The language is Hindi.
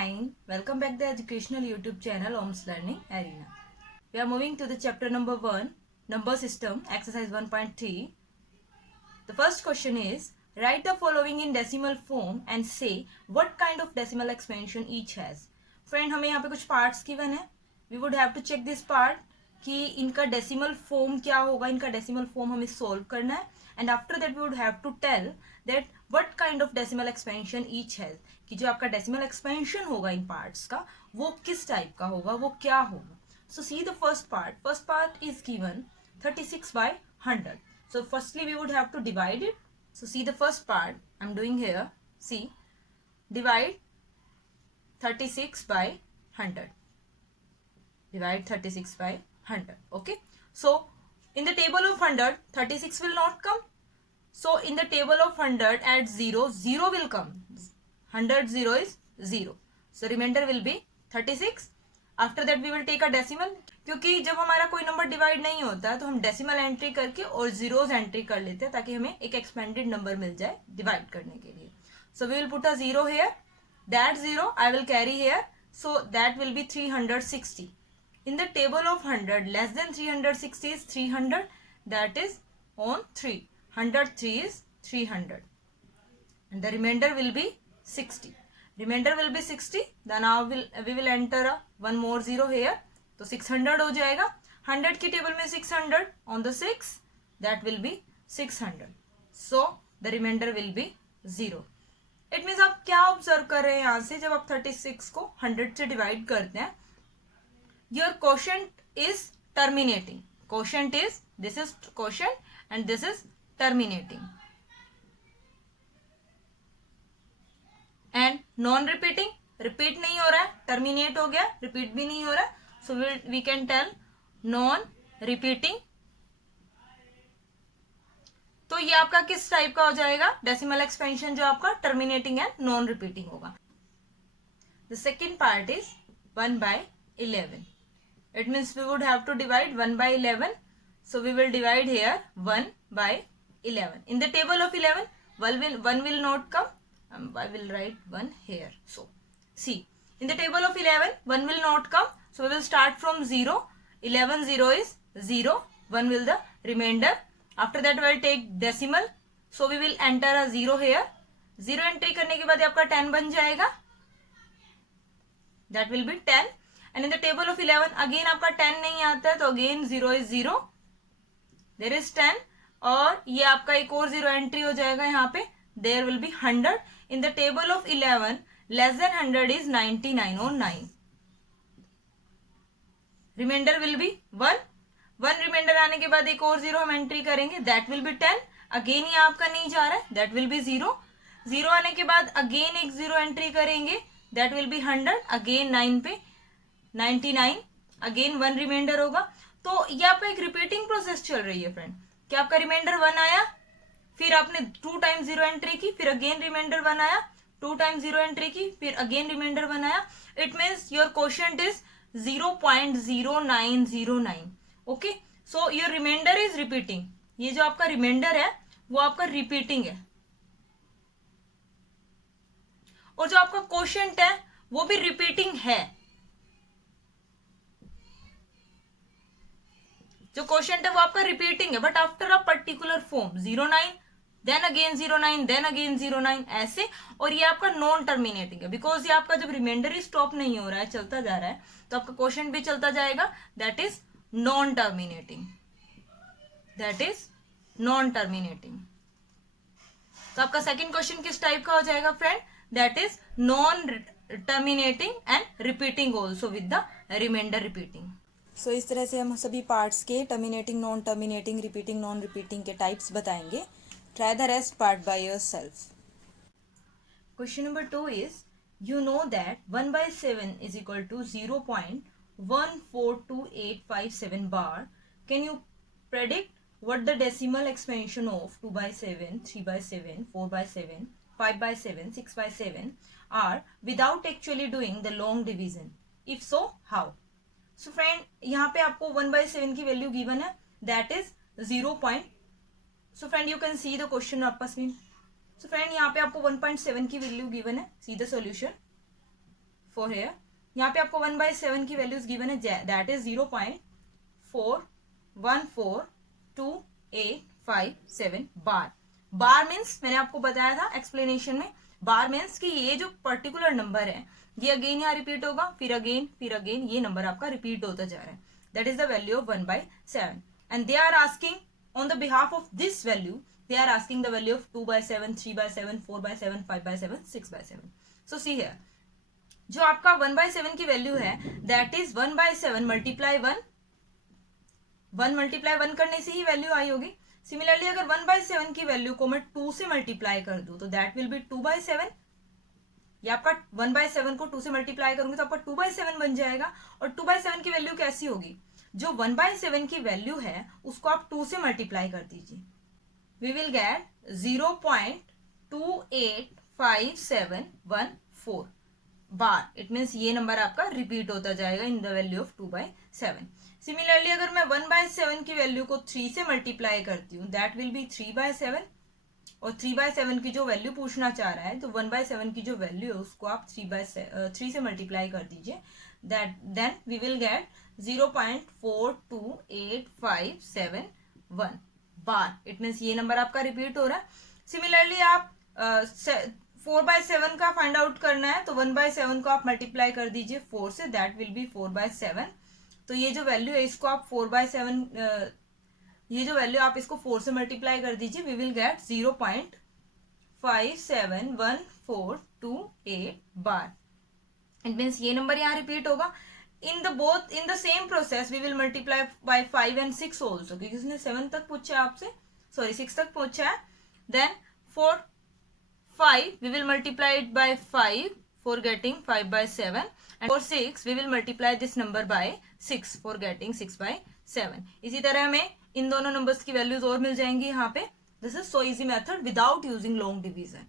fine. Welcome back to the educational YouTube channel OMS Learning Arena. We are moving to the chapter number 1, Number System, exercise 1.3. The first question is, write the following in decimal form and say what kind of decimal expansion each has. Friend, हमें यहाँ पे कुछ parts given है. We would have to check this part कि इनका decimal form क्या होगा, इनका decimal form हमें solve करना है. And after that we would have to tell that what kind of decimal expansion each has. कि जो आपका decimal expansion होगा इन parts का वो किस type का होगा, वो क्या होगा. So see the first part. First part is given 36 by 100. So firstly we would have to divide it. So see the first part I'm doing here. See, divide 36 by 100. Divide 36 by 100. Okay. So in the table of 100, 36 will not come. So in the table of 100 at 0, 0 will come. 100 0 is 0. So remainder will be 36. After that we will take a decimal. क्योंकि जब हमारा कोई नंबर डिवाइड नहीं होता तो हम डेसिमल एंट्री करके और जीरोज एंट्री कर लेते हैं ताकि हमें एक एक्सपेंडेड नंबर मिल जाए डिवाइड करने के लिए. So we will put a zero here. That zero I will carry here. So that will be 360. In the table of 100, less than 360 is 300. That is on 3. 103 is 300. And the remainder will be 60. Remainder will be 60. Then now we will enter one more zero here. तो 600 हो जाएगा. 100 की टेबल में 600 on the 6. That will be 600. So the remainder will be 0. It means आप क्या ऑब्जर्व कर रहे हैं यहाँ से जब आप 36 को 100 से डिवाइड करते हैं. Your quotient is terminating. Quotient is, this is quotient and this is terminating. And non-repeating, repeat नहीं हो रहा है, terminate हो गया, repeat भी नहीं हो रहा है. So we can tell non-repeating. तो ये आपका किस टाइप का हो जाएगा? Decimal expansion जो आपका terminating and non-repeating होगा. The second part is 1 by 11. It means we would have to divide 1 by 11. So we will divide here 1 by 11. In the table of 11, 1 will not come. I will write 1 here. So see, in the table of 11, 1 will not come. So we will start from 0. 11 0 is 0. 1 will the remainder. After that we will take decimal. So we will enter a 0 here. 0 entry करने के बाद आपका 10 बन जाएगा. That will be 10. And in the table of 11 again आपका 10 नहीं आता है तो again 0 is 0. There is 10. और ये आपका एक और 0 एंट्री हो जाएगा यहाँ पे. There will be 100. In the table of 11 less than 100 is 99 or 9. Remainder will be 1. 1 remainder आने के बाद एक और 0 हम एंट्री करेंगे. That will be 10. Again ये आपका नहीं जा रहा है. That will be 0. 0 आने के बाद again एक 0 एंट्री करेंगे. That will be 100. Again 9 पे 99. अगेन 1 रिमाइंडर होगा. तो ये आपका एक रिपीटिंग प्रोसेस चल रही है फ्रेंड. कि आपका रिमाइंडर 1 आया, फिर आपने 2 टाइम 0 एंट्री की, फिर अगेन रिमाइंडर 1 आया, 2 टाइम 0 एंट्री की, फिर अगेन रिमाइंडर 1 आया. It means your quotient is 0.0909. Okay, so your remainder is repeating. ये जो आपका रिमाइंडर है वो आपका रिपीटिंग है. और जो आपका क्वोशिएंट है वो भी रिपीटिंग है. जो क्वोशिएंट है वो आपका रिपीटिंग है but after a particular form. 09 then again 09 then again 09 ऐसे. और ये आपका नॉन टर्मिनेटिंग है बिकॉज ये आपका जब रिमाइंडर ही स्टॉप नहीं हो रहा है, चलता जा रहा है, तो आपका क्वोशिएंट भी चलता जाएगा. That is non terminating. That is non terminating. तो आपका सेकेंड क्वेश्चन किस टाइप का हो जाएगा friend? That is non terminating and repeating also with the remainder repeating. सो इस तरह से हम सभी पार्ट्स के terminating, non terminating, repeating, non repeating के टाइप्स बताएंगे. Try the rest part by yourself. Question number 2 is, you know that 1 by 7 is equal to 0.142857 bar. Can you predict what the decimal expansion of 2 by 7, 3 by 7, 4 by 7, 5 by 7, 6 by 7 are without actually doing the long division? If so, how? So friend, यहाँ पे आपको 1 by 7 की वैल्यू गिवन है. That is 0. So friend, you can see the question आपका स्क्रीन. So friend, यहाँ पे आपको 1.7 की वैल्यू गिवन है. See the solution. 4 है, यहाँ पे आपको 1/7 की वैल्यूज गिवन है, that is 0.414285 bar. Bar means मैंने आपको बताया था एक्सप्लेनेशन में, बार मीन्स कि ये जो पर्टिकुलर नंबर है ये अगेन यहाँ रिपीट होगा, फिर अगेन ये नंबर आपका रिपीट होता जा रहा है. That is the value of 1/7 and they are asking on the behalf of this value, they are asking the value of 2/7, 3/7, 4/7, 5/7, 6/7. So see here, जो आपका 1/7 की वैल्यू है दैट इज 1/7 मल्टीप्लाई 1 मल्टीप्लाई 1 करने से ही वैल्यू आई होगी. सिमिलरली अगर 1/7 की वैल्यू को मैं 2 से मल्टीप्लाई कर दूं तो दैट विल बी 2/7. या आपका 1/7 को 2 से मल्टीप्लाई करूंगी तो आपका 2/7 बन जाएगा. और 2/7 की वैल्यू कैसी होगी, जो 1/7 की वैल्यू है उसको आप 2 से मल्टीप्लाई कर दीजिए, we will get 0.285714 bar. It means ये नंबर आपका रिपीट होता जाएगा in the value of 2/7. Similarly अगर मैं 1/7 की वैल्यू को 3 से मल्टीप्लाई करती हूँ दैट विल बी 3/7. और 3/7 की जो वैल्यू पूछना चाह रहा है तो 1/7 की जो वैल्यू है उसको आप 3 से मल्टीप्लाई कर दीजिए, that then we will get 0.428571 bar. It means ये नंबर आपका रिपीट हो रहा है. सिमिलरली आप 4/7 का फाइंड आउट करना है तो 1/7 को आप मल्टीप्लाई कर दीजिए 4 से, दैट विल बी 4/7. तो ये जो वैल्यू है इसको आप 4/7 ये जो वैल्यू आप इसको 4 से मल्टीप्लाई कर दीजिए, we will get 0.571428 bar. It means ये नंबर यहाँ रिपीट होगा. In the same process we will multiply by 5 and 6 also, क्योंकि उसने 7 तक पूछा है आपसे, सॉरी 6 तक पूछा है. Then for 5 we will multiply it by 5 for getting 5/7 and for 6 we will multiply this number by 6 for getting 6/7. इसी तरह हमें इन दोनों नंबर्स की वैल्यूज और मिल जाएंगी यहाँ पे. This is so easy method without using long division.